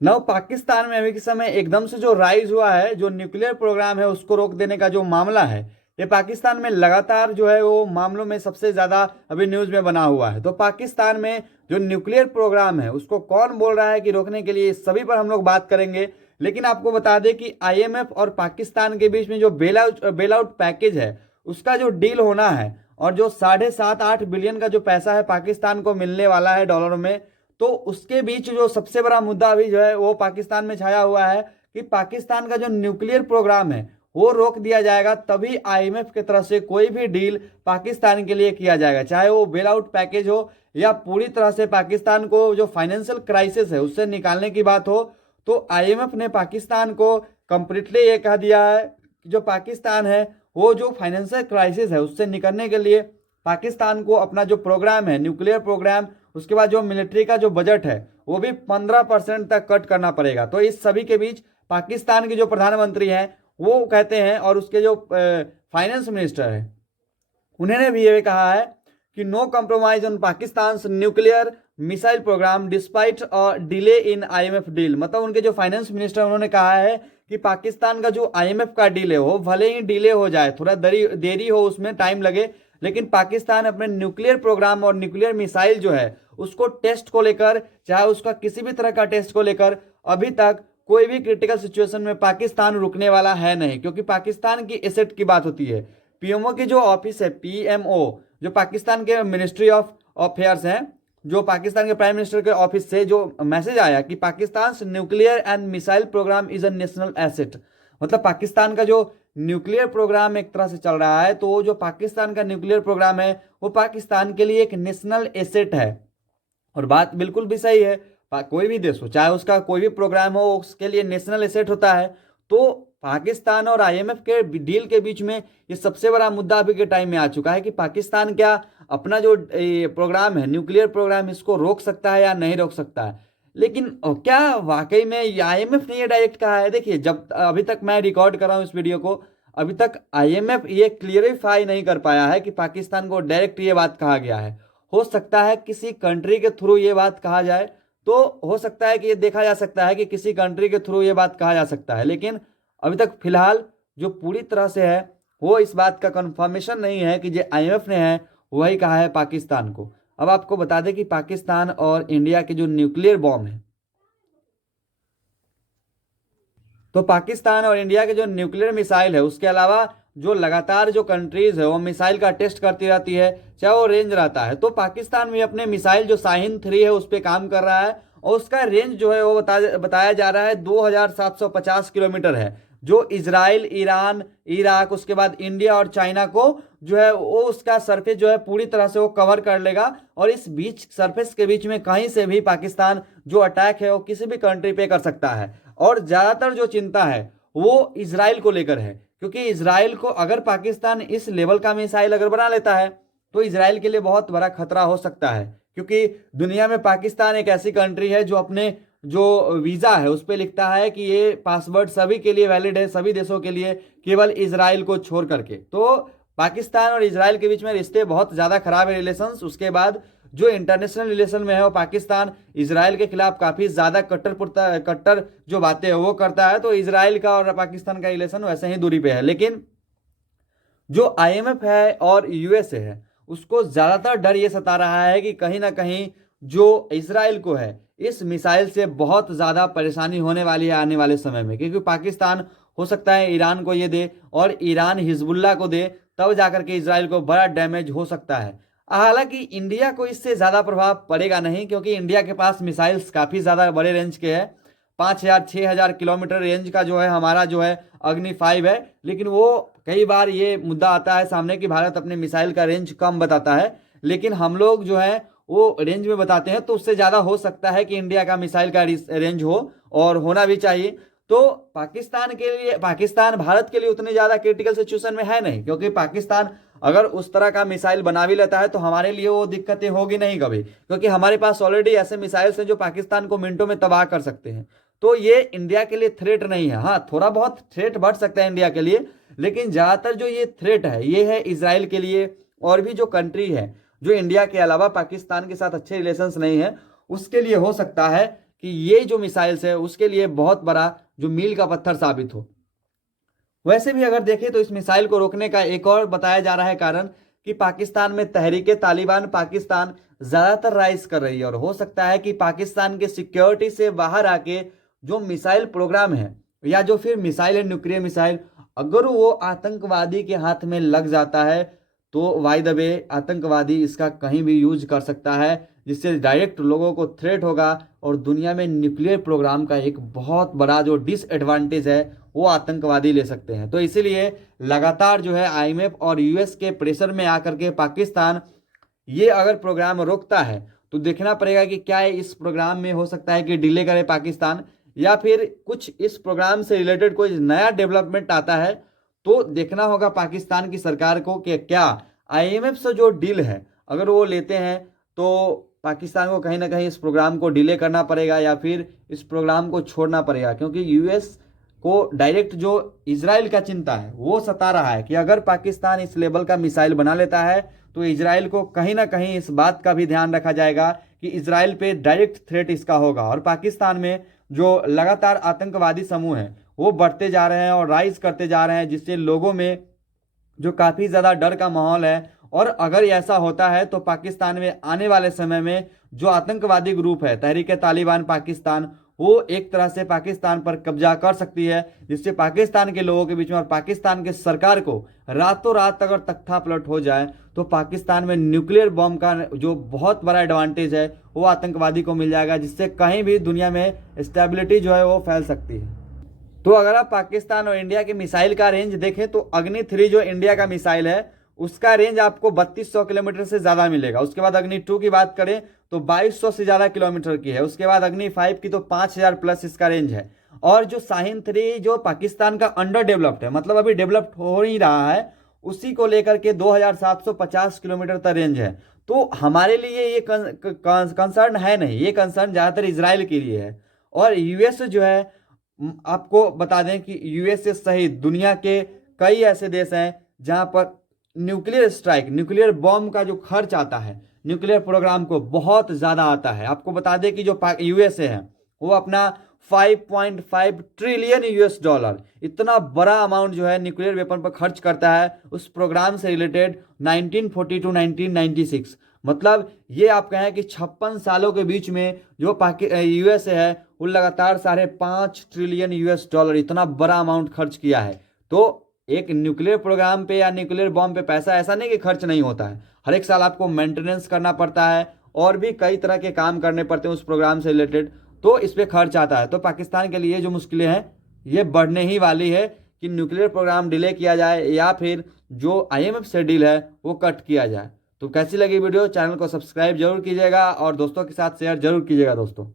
नव पाकिस्तान में अभी के समय एकदम से जो राइज हुआ है, जो न्यूक्लियर प्रोग्राम है उसको रोक देने का जो मामला है, ये पाकिस्तान में लगातार जो है वो मामलों में सबसे ज्यादा अभी न्यूज में बना हुआ है। तो पाकिस्तान में जो न्यूक्लियर प्रोग्राम है उसको कौन बोल रहा है कि रोकने के लिए, इस सभी पर हम लोग बात करेंगे। लेकिन आपको बता दें कि आईएमएफ और पाकिस्तान के बीच में जो बेल आउट पैकेज है उसका जो डील होना है, और जो 7.5-8 बिलियन का जो पैसा है पाकिस्तान को मिलने वाला है डॉलर में, तो उसके बीच जो सबसे बड़ा मुद्दा अभी जो है वो पाकिस्तान में छाया हुआ है कि पाकिस्तान का जो न्यूक्लियर प्रोग्राम है वो रोक दिया जाएगा, तभी आईएमएफ की तरफ से कोई भी डील पाकिस्तान के लिए किया जाएगा, चाहे वो बेल आउट पैकेज हो या पूरी तरह से पाकिस्तान को जो फाइनेंशियल क्राइसिस है उससे निकालने की बात हो। तो आईएमएफ ने पाकिस्तान को कंप्लीटली ये कह दिया है कि जो पाकिस्तान है वो जो फाइनेंशियल क्राइसिस है उससे निकलने के लिए पाकिस्तान को अपना जो प्रोग्राम है न्यूक्लियर प्रोग्राम, उसके बाद जो मिलिट्री का जो बजट है वो भी 15% तक कट करना पड़ेगा। तो इस सभी के बीच पाकिस्तान के जो प्रधानमंत्री हैं वो कहते हैं, और उसके जो फाइनेंस मिनिस्टर है उन्होंने भी ये कहा है कि no compromise on Pakistan nuclear missile programme despite delay in IMF deal. मतलब उनके जो फाइनेंस मिनिस्टर उन्होंने कहा है कि पाकिस्तान का जो आईएमएफ का डील है वो भले ही डिले हो जाए, थोड़ा देरी हो, उसमें टाइम लगे, लेकिन पाकिस्तान अपने न्यूक्लियर प्रोग्राम और न्यूक्लियर मिसाइल जो है उसको टेस्ट को लेकर, चाहे उसका किसी भी तरह का टेस्ट को लेकर, अभी तक कोई भी क्रिटिकल सिचुएशन में पाकिस्तान रुकने वाला है नहीं, क्योंकि पाकिस्तान की एसेट की बात होती है। पीएमओ की जो ऑफिस है, पीएमओ, जो पाकिस्तान के मिनिस्ट्री ऑफ अफेयर्स हैं, जो पाकिस्तान के प्राइम मिनिस्टर के ऑफिस से जो मैसेज आया कि Pakistan nuclear and missile programme is a national asset, मतलब पाकिस्तान का जो न्यूक्लियर प्रोग्राम एक तरह से चल रहा है, तो जो पाकिस्तान का न्यूक्लियर प्रोग्राम है वो पाकिस्तान के लिए एक नेशनल एसेट है। और बात बिल्कुल भी सही है, कोई भी देश हो चाहे उसका कोई भी प्रोग्राम हो उसके लिए नेशनल एसेट होता है। तो पाकिस्तान और आईएमएफ के डील के बीच में ये सबसे बड़ा मुद्दा अभी के टाइम में आ चुका है कि पाकिस्तान क्या अपना जो प्रोग्राम है न्यूक्लियर प्रोग्राम इसको रोक सकता है या नहीं रोक सकता है। लेकिन क्या वाकई में आईएमएफ ने ये डायरेक्ट कहा है? देखिए, जब अभी तक मैं रिकॉर्ड कर रहा हूँ इस वीडियो को, अभी तक आईएमएफ ये क्लियरिफाई नहीं कर पाया है कि पाकिस्तान को डायरेक्ट ये बात कहा गया है। हो सकता है किसी कंट्री के थ्रू ये बात कहा जाए, तो हो सकता है कि ये देखा जा सकता है कि किसी कंट्री के थ्रू ये बात कहा जा सकता है, लेकिन अभी तक फिलहाल जो पूरी तरह से है वो इस बात का कंफर्मेशन नहीं है कि जो आईएमएफ ने है वही कहा है पाकिस्तान को। अब आपको बता दें कि पाकिस्तान और इंडिया के जो न्यूक्लियर बॉम्ब है, तो पाकिस्तान और इंडिया के जो न्यूक्लियर मिसाइल है उसके अलावा जो लगातार जो कंट्रीज है वो मिसाइल का टेस्ट करती रहती है, चाहे वो रेंज रहता है। तो पाकिस्तान भी अपने मिसाइल जो शाहीन 3 है उस पर काम कर रहा है, और उसका रेंज जो है वो बताया जा रहा है 2750 किलोमीटर है, जो इजराइल, ईरान, इराक, उसके बाद इंडिया और चाइना को जो है वो उसका सरफेस जो है पूरी तरह से वो कवर कर लेगा। और इस बीच सरफेस के बीच में कहीं से भी पाकिस्तान जो अटैक है वो किसी भी कंट्री पे कर सकता है। और ज्यादातर जो चिंता है वो इसराइल को लेकर है, क्योंकि इसराइल को अगर पाकिस्तान इस लेवल का मिसाइल अगर बना लेता है तो इसराइल के लिए बहुत बड़ा खतरा हो सकता है, क्योंकि दुनिया में पाकिस्तान एक ऐसी कंट्री है जो अपने जो वीजा है उस पर लिखता है कि ये पासवर्ड सभी के लिए वैलिड है, सभी देशों के लिए, केवल इसराइल को छोड़ करके। तो पाकिस्तान और इसराइल के बीच में रिश्ते बहुत ज्यादा खराब है, रिलेशंस। उसके बाद जो इंटरनेशनल रिलेशन में है वो पाकिस्तान इसराइल के खिलाफ काफी ज्यादा कट्टर जो बातें है वो करता है। तो इसराइल का और पाकिस्तान का रिलेशन वैसे ही दूरी पे है, लेकिन जो आईएमएफ है और यूएसए है उसको ज्यादातर डर ये सता रहा है कि कहीं ना कहीं जो इसराइल को है इस मिसाइल से बहुत ज्यादा परेशानी होने वाली है आने वाले समय में, क्योंकि पाकिस्तान हो सकता है ईरान को ये दे और ईरान हिजबुल्ला को दे, तब जाकर के इसराइल को बड़ा डैमेज हो सकता है। हालांकि इंडिया को इससे ज्यादा प्रभाव पड़ेगा नहीं, क्योंकि इंडिया के पास मिसाइल्स काफी ज्यादा बड़े रेंज के हैं, 5000-6000 किलोमीटर रेंज का जो है हमारा जो है अग्नि 5 है। लेकिन वो कई बार ये मुद्दा आता है सामने कि भारत अपने मिसाइल का रेंज कम बताता है, लेकिन हम लोग जो है वो रेंज में बताते हैं, तो उससे ज़्यादा हो सकता है कि इंडिया का मिसाइल का रेंज हो, और होना भी चाहिए। तो पाकिस्तान भारत के लिए उतनी ज़्यादा क्रिटिकल सिचुएशन में है नहीं, क्योंकि पाकिस्तान अगर उस तरह का मिसाइल बना भी लेता है तो हमारे लिए वो दिक्कतें होगी नहीं कभी, क्योंकि हमारे पास ऑलरेडी ऐसे मिसाइल्स हैं जो पाकिस्तान को मिनटों में तबाह कर सकते हैं। तो ये इंडिया के लिए थ्रेट नहीं है। हाँ, थोड़ा बहुत थ्रेट बढ़ सकता है इंडिया के लिए, लेकिन ज्यादातर जो ये थ्रेट है ये है इसराइल के लिए। और भी जो कंट्री है जो इंडिया के अलावा पाकिस्तान के साथ अच्छे रिलेशंस नहीं है उसके लिए हो सकता है कि ये जो मिसाइल्स है उसके लिए बहुत बड़ा जो मील का पत्थर साबित हो। वैसे भी अगर देखें तो इस मिसाइल को रोकने का एक और बताया जा रहा है कारण कि पाकिस्तान में तहरीके तालिबान पाकिस्तान ज्यादातर राइज कर रही है, और हो सकता है कि पाकिस्तान के सिक्योरिटी से बाहर आके जो मिसाइल प्रोग्राम है या जो फिर मिसाइल है न्यूक्लियर मिसाइल, अगर वो आतंकवादी के हाथ में लग जाता है तो बाय द वे आतंकवादी इसका कहीं भी यूज कर सकता है, जिससे डायरेक्ट लोगों को थ्रेट होगा और दुनिया में न्यूक्लियर प्रोग्राम का एक बहुत बड़ा जो डिसएडवांटेज है वो आतंकवादी ले सकते हैं। तो इसीलिए लगातार जो है आईएमएफ और यूएस के प्रेशर में आकर के पाकिस्तान ये अगर प्रोग्राम रोकता है तो देखना पड़ेगा कि क्या इस प्रोग्राम में हो सकता है कि डिले करे पाकिस्तान, या फिर कुछ इस प्रोग्राम से रिलेटेड कोई नया डेवलपमेंट आता है तो देखना होगा पाकिस्तान की सरकार को कि क्या आईएमएफ से जो डील है अगर वो लेते हैं तो पाकिस्तान को कहीं ना कहीं इस प्रोग्राम को डिले करना पड़ेगा या फिर इस प्रोग्राम को छोड़ना पड़ेगा, क्योंकि यूएस को डायरेक्ट जो इजराइल का चिंता है वो सता रहा है कि अगर पाकिस्तान इस लेवल का मिसाइल बना लेता है तो इजराइल को कहीं ना कहीं इस बात का भी ध्यान रखा जाएगा कि इजराइल पे डायरेक्ट थ्रेट इसका होगा। और पाकिस्तान में जो लगातार आतंकवादी समूह हैं वो बढ़ते जा रहे हैं और राइज करते जा रहे हैं, जिससे लोगों में जो काफ़ी ज़्यादा डर का माहौल है। और अगर ऐसा होता है तो पाकिस्तान में आने वाले समय में जो आतंकवादी ग्रुप है तहरीक तालिबान पाकिस्तान, वो एक तरह से पाकिस्तान पर कब्जा कर सकती है, जिससे पाकिस्तान के लोगों के बीच में और पाकिस्तान के सरकार को रातों रात अगर तख्ता पलट हो जाए तो पाकिस्तान में न्यूक्लियर बॉम्ब का जो बहुत बड़ा एडवांटेज है वो आतंकवादी को मिल जाएगा, जिससे कहीं भी दुनिया में स्टेबिलिटी जो है वो फैल सकती है। तो अगर आप पाकिस्तान और इंडिया के मिसाइल का रेंज देखें तो अग्नि 3 जो इंडिया का मिसाइल है उसका रेंज आपको 3200 किलोमीटर से ज़्यादा मिलेगा। उसके बाद अग्नि 2 की बात करें तो 2200 से ज़्यादा किलोमीटर की है। उसके बाद अग्नि 5 की तो 5000 प्लस इसका रेंज है। और जो शाहीन 3 जो पाकिस्तान का अंडर डेवलप्ड है, मतलब अभी डेवलप्ड हो ही रहा है, उसी को लेकर के 2750 किलोमीटर तक रेंज है। तो हमारे लिए ये कंसर्न है नहीं, ये कंसर्न ज़्यादातर इसराइल के लिए है। और यूएस जो है, आपको बता दें कि यूएसए सहित दुनिया के कई ऐसे देश हैं जहां पर न्यूक्लियर स्ट्राइक न्यूक्लियर बॉम्ब का जो खर्च आता है न्यूक्लियर प्रोग्राम को बहुत ज़्यादा आता है। आपको बता दें कि जो यूएसए है वो अपना 5.5 ट्रिलियन यूएस डॉलर इतना बड़ा अमाउंट जो है न्यूक्लियर वेपन पर खर्च करता है उस प्रोग्राम से रिलेटेड 1940 टू 1996। मतलब ये आप कहें कि 56 सालों के बीच में जो यूएसए है वो लगातार 5.5 ट्रिलियन यूएस डॉलर इतना बड़ा अमाउंट खर्च किया है। तो एक न्यूक्लियर प्रोग्राम पे या न्यूक्लियर बॉम्ब पे पैसा ऐसा नहीं कि खर्च नहीं होता है, हर एक साल आपको मेंटेनेंस करना पड़ता है और भी कई तरह के काम करने पड़ते हैं उस प्रोग्राम से रिलेटेड, तो इस पर खर्च आता है। तो पाकिस्तान के लिए जो मुश्किलें हैं ये बढ़ने ही वाली है कि न्यूक्लियर प्रोग्राम डिले किया जाए या फिर जो आईएमएफ से डील है वो कट किया जाए। तो कैसी लगी वीडियो, चैनल को सब्सक्राइब जरूर कीजिएगा और दोस्तों के साथ शेयर जरूर कीजिएगा दोस्तों।